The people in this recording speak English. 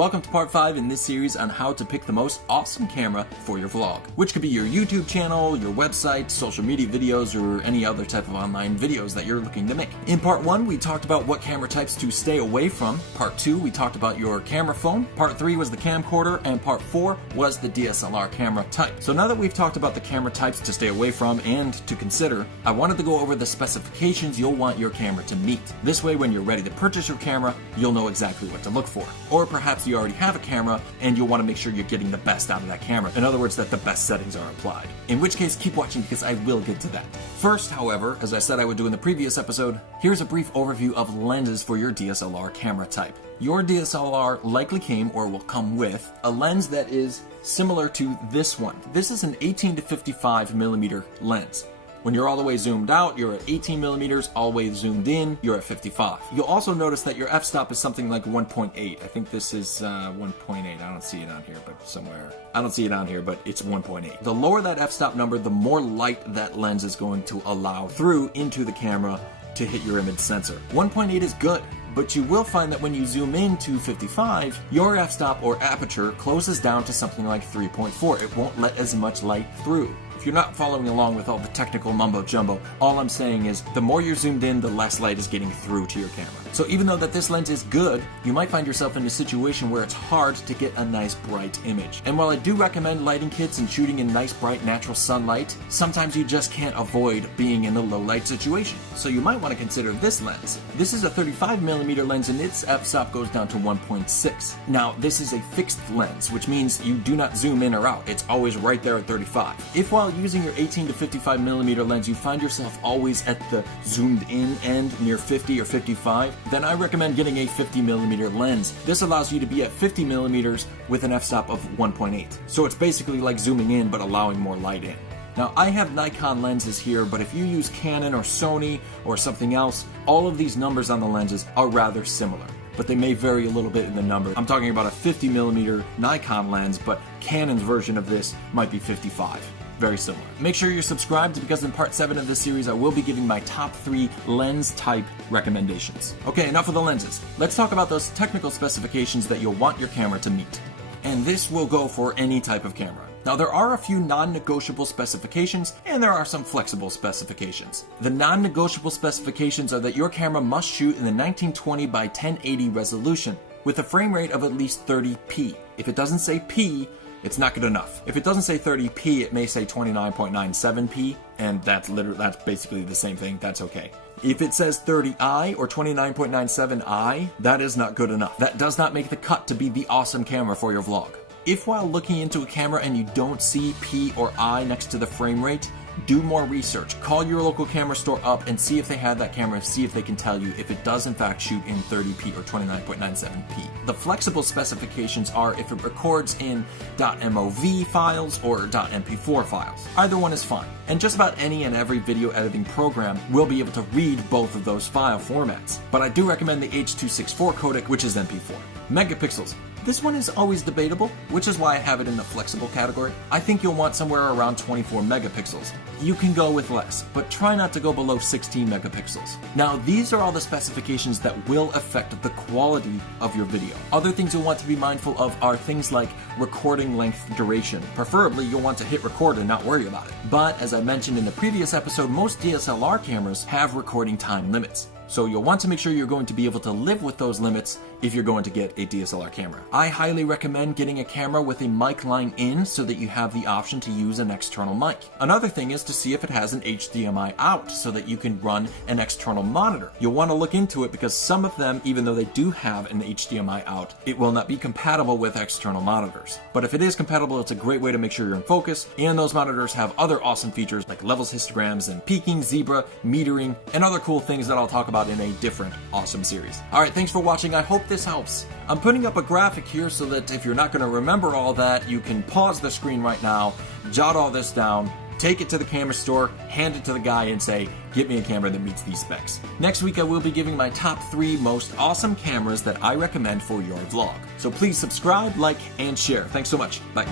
welcome to part 5 in this series on how to pick the most awesome camera for your vlog, which could be your YouTube channel, your website, social media videos, or any other type of online videos that you're looking to make. In part 1, we talked about what camera types to stay away from. Part 2, we talked about your camera phone. Part 3 was the camcorder, and part 4 was the DSLR camera type. So now that we've talked about the camera types to stay away from and to consider, I wanted to go over the specifications you'll want your camera to meet. This way, when you're ready to purchase your camera, you'll know exactly what to look for. Or perhaps you already have a camera and you'll want to make sure you're getting the best out of that camera. In other words, that the best settings are applied. In which case, keep watching because I will get to that. First, however, as I said I would do in the previous episode, here's a brief overview of lenses for your DSLR camera type. Your DSLR likely came or will come with a lens that is similar to this one. This is an 18 to 55 millimeter lens. When you're all the way zoomed out, you're at 18 millimeters, all the way zoomed in, you're at 55. You'll also notice that your f-stop is something like 1.8. I think this is 1.8. I don't see it on here, but somewhere. I don't see it on here, but it's 1.8. The lower that f-stop number, the more light that lens is going to allow through into the camera to hit your image sensor. 1.8 is good, but you will find that when you zoom in to 55, your f-stop or aperture closes down to something like 3.4. It won't let as much light through. If you're not following along with all the technical mumbo jumbo, all I'm saying is the more you're zoomed in, the less light is getting through to your camera. So even though that this lens is good, you might find yourself in a situation where it's hard to get a nice bright image. And while I do recommend lighting kits and shooting in nice bright natural sunlight, sometimes you just can't avoid being in a low light situation. So you might want to consider this lens. This is a 35 millimeter lens and its f-stop goes down to 1.6. Now this is a fixed lens, which means you do not zoom in or out. It's always right there at 35. If while using your 18 to 55 millimeter lens you find yourself always at the zoomed in end near 50 or 55, then I recommend getting a 50 millimeter lens. This allows you to be at 50 millimeters with an f-stop of 1.8. So it's basically like zooming in but allowing more light in. Now I have Nikon lenses here, but if you use Canon or Sony or something else, all of these numbers on the lenses are rather similar, but they may vary a little bit in the number. I'm talking about a 50 millimeter Nikon lens, but Canon's version of this might be 55. Very similar. Make sure you're subscribed because in part 7 of this series I will be giving my top 3 lens type recommendations. Okay, enough of the lenses. Let's talk about those technical specifications that you'll want your camera to meet. And this will go for any type of camera. Now there are a few non-negotiable specifications and there are some flexible specifications. The non-negotiable specifications are that your camera must shoot in the 1920 by 1080 resolution with a frame rate of at least 30p. If it doesn't say p, it's not good enough. If it doesn't say 30p, it may say 29.97p, and that's basically the same thing. That's okay. If it says 30i or 29.97i, that is not good enough. That does not make the cut to be the awesome camera for your vlog. If while looking into a camera and you don't see p or i next to the frame rate, do more research. Call your local camera store up and see if they have that camera, see if they can tell you if it does in fact shoot in 30p or 29.97p. The flexible specifications are if it records in .mov files or .mp4 files. Either one is fine. And just about any and every video editing program will be able to read both of those file formats. But I do recommend the H.264 codec, which is MP4. Megapixels. This one is always debatable, which is why I have it in the flexible category. I think you'll want somewhere around 24 megapixels. You can go with less, but try not to go below 16 megapixels. Now, these are all the specifications that will affect the quality of your video. Other things you'll want to be mindful of are things like recording length duration. Preferably, you'll want to hit record and not worry about it. But as I mentioned in the previous episode, most DSLR cameras have recording time limits. So you'll want to make sure you're going to be able to live with those limits if you're going to get a DSLR camera. I highly recommend getting a camera with a mic line in so that you have the option to use an external mic. Another thing is to see if it has an HDMI out so that you can run an external monitor. You'll want to look into it because some of them, even though they do have an HDMI out, it will not be compatible with external monitors. But if it is compatible, it's a great way to make sure you're in focus, and those monitors have other awesome features like levels histograms and peaking, zebra, metering, and other cool things that I'll talk about in a different awesome series. Alright, thanks for watching. I hope this helps. I'm putting up a graphic here so that if you're not going to remember all that, you can pause the screen right now, jot all this down, take it to the camera store, hand it to the guy and say, get me a camera that meets these specs. Next week I will be giving my top 3 most awesome cameras that I recommend for your vlog. So please subscribe, like, and share. Thanks so much. Bye.